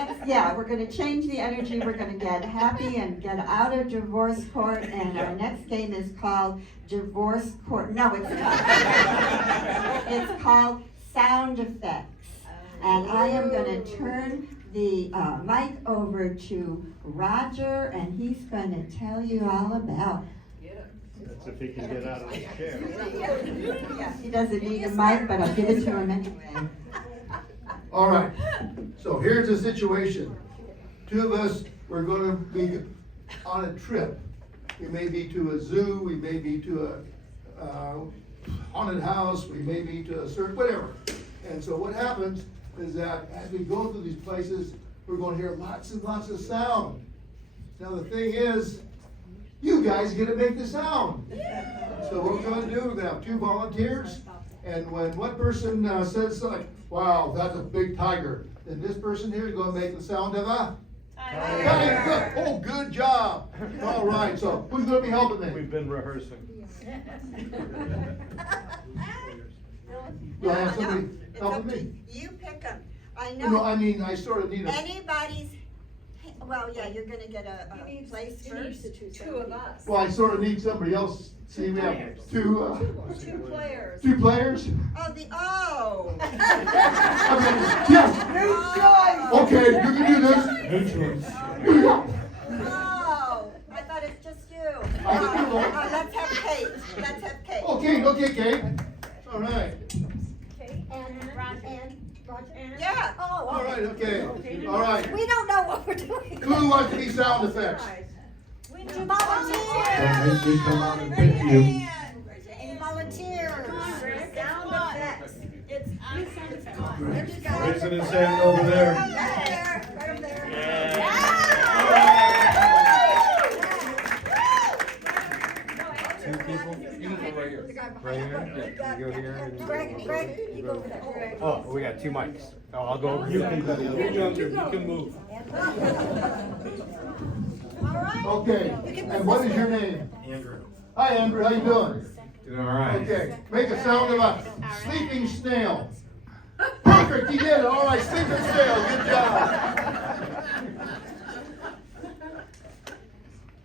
we're gonna change the energy. We're gonna get happy and get out of divorce court. And our next game is called Divorce Court. No, it's called Sound Effects. And I am gonna turn the mic over to Roger, and he's gonna tell you all about it. That's if he can get out of his chair. Yeah, he doesn't need a mic, but I'll give it to him anyway. All right, so here's the situation. Two of us, we're gonna be on a trip. We may be to a zoo, we may be to a haunted house, we may be to a certain, whatever. And so what happens is that as we go through these places, we're gonna hear lots and lots of sound. Now the thing is, you guys get to make the sound. So what we're gonna do, we're gonna have two volunteers, and when one person says like, wow, that's a big tiger, then this person here is gonna make the sound of a tiger. Good. Oh, good job. All right, so who's gonna be helping me? We've been rehearsing. Do I have somebody helping me? You pick them. I No, know I mean, I sort of need a, anybody's, well, yeah, you're gonna get a place first. Two of us. well, I sort of need somebody else. See, we have two Two players. players. Oh. Okay, yes. Okay, you can do this. Oh, I thought it's just you. I can do it. Let's have Kate. Let's have Kate. Okay, Kate. All right. Yeah. All right, okay. All right. We don't know what we're doing. Who wants to be sound effects? Volunteers. We come out and pick you. Volunteers. Sound effects. It's sound effects. Raising his hand over there. Right over there. Two people. You can go right here. Right here? Yeah, you go here. Greg, you go over there. Oh, we got two mics. Oh, I'll go over You here. can go. You're younger, you can move. All right. Okay, and what is your name? Andrew. Hi, Andrew, how you doing? Doing all right. Okay, make a sound of a sleeping snail. Perfect, you did it. All right, sleeping snail, good job.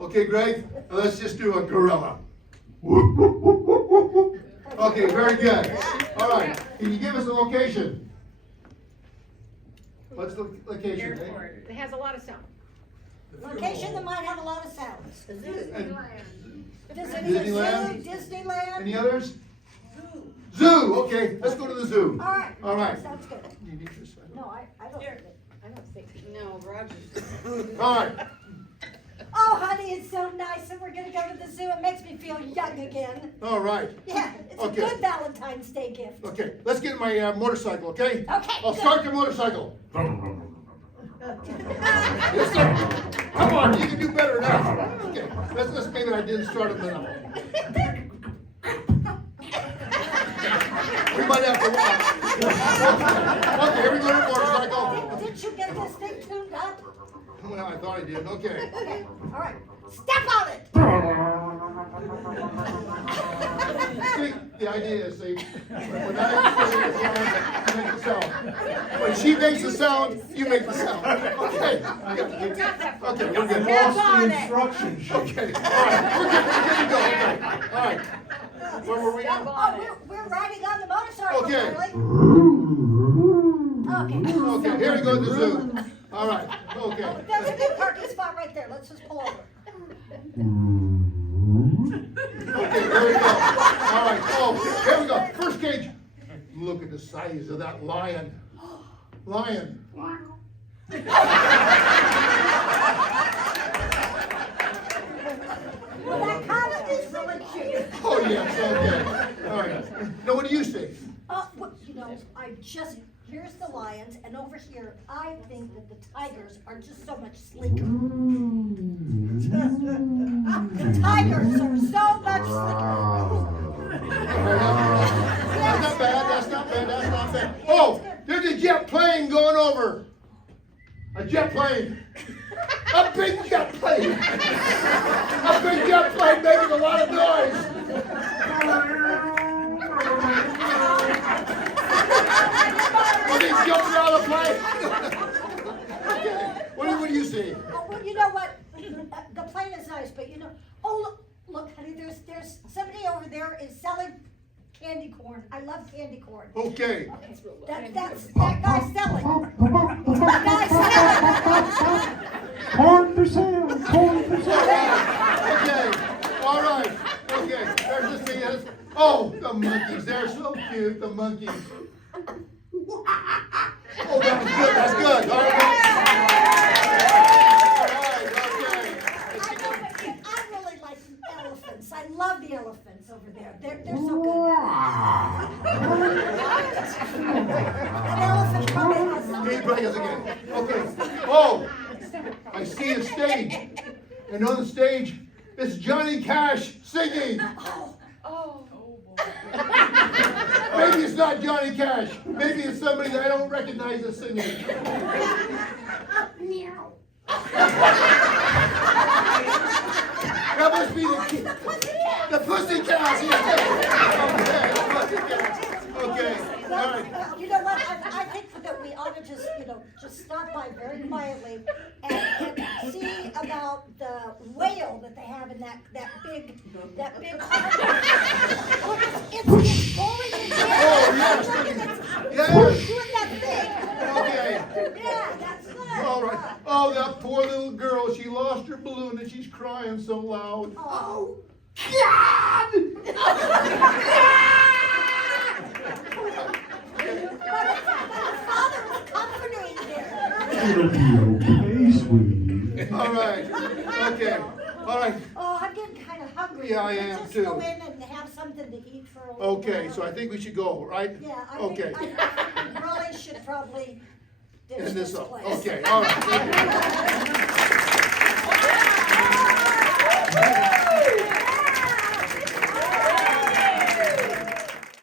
Okay, Greg, let's just do a gorilla. Okay, very good. All right, can you give us a location? What's the location? Airport. It has a lot of sound. Location that might have a lot of sounds. Disneyland? Disneyland. Any others? Zoo, okay, let's go to the zoo. All right. All right. Sounds good. You need this? No, I don't need it. I don't think. No, Roger. All right, Oh, honey, it's so nice and we're gonna go to the zoo. It makes me feel young again. all right. Yeah, it's Okay. a good Valentine's Day gift. Okay, let's get my motorcycle, okay? Okay, I'll good. start the motorcycle. Yes, sir. Come on, you can do better now. Okay, let's maybe I didn't start it enough. We might have to walk. Okay, here we go to the motorcycle. Did you get this thing tuned up? Well, I thought I did, okay. Okay, all right. Step on it. See, the idea is, see, when I you make the sound. When she makes the sound, you make the sound. Okay. Okay, we're good. Step on it. Instructions. Okay, all right, we're good to go, okay, all right. Where were we at? Oh, we're riding on the motorcycle, Okay. Charlie. Okay. Okay, here we go to the zoo. All right, okay. There's a good parking spot right there. Let's just pull over. Okay, here we go. All right, oh, here we go. First cage. Look at the size of that lion. Lion. Well, that collar is really cute. Oh, yes, okay. All right. Now, what do you say? Well, you know, here's the lions, and over here, I think that the tigers are just so much sleeker. The tigers are so much sleeker. That's not bad, that's not bad, that's not bad. Oh, there's a jet plane going over. A jet plane. A big jet plane. A big jet plane making a lot of noise. Oh, he's jumping out of the plane. Okay. see. Oh, well, you know what, the plane is nice, but you know, oh, look, honey, there's somebody over there is selling candy corn. I love candy corn. Okay. That guy's selling. That guy's selling. Corn for sale, corn for sale. Okay, all right, okay, there's the thing is, oh, the monkeys, they're so cute, the monkeys. Oh, that was good, that's good, all right. All right, okay. I really like elephants. I love the elephants over there. They're so good. An elephant probably has some. He probably has a good, okay, oh, I see a stage, and on the stage, it's Johnny Cash singing. Maybe it's not Johnny Cash. Maybe it's somebody that I don't recognize as singing. That must be the Pussycats. Yeah. Okay, the Pussycats. Okay, all right. You know what, I think that we ought to just, just stop by very quietly and see about the whale that they have in that big Look, it's rolling in there. Oh, yes. It's Yes. doing that thing. Okay. Yeah, that's good. All right. Oh, that poor little girl. She lost her balloon and she's crying so loud. Oh. God! But the father was comforting there. It'll be okay, sweetie. All right. Okay. All right. Oh, I'm getting kind of hungry. Yeah, I We could am just too. go in and have something to eat for a little Okay. while. So I think we should go, right? Yeah, I Okay. think we really should probably ditch End this up. place. Okay. All right.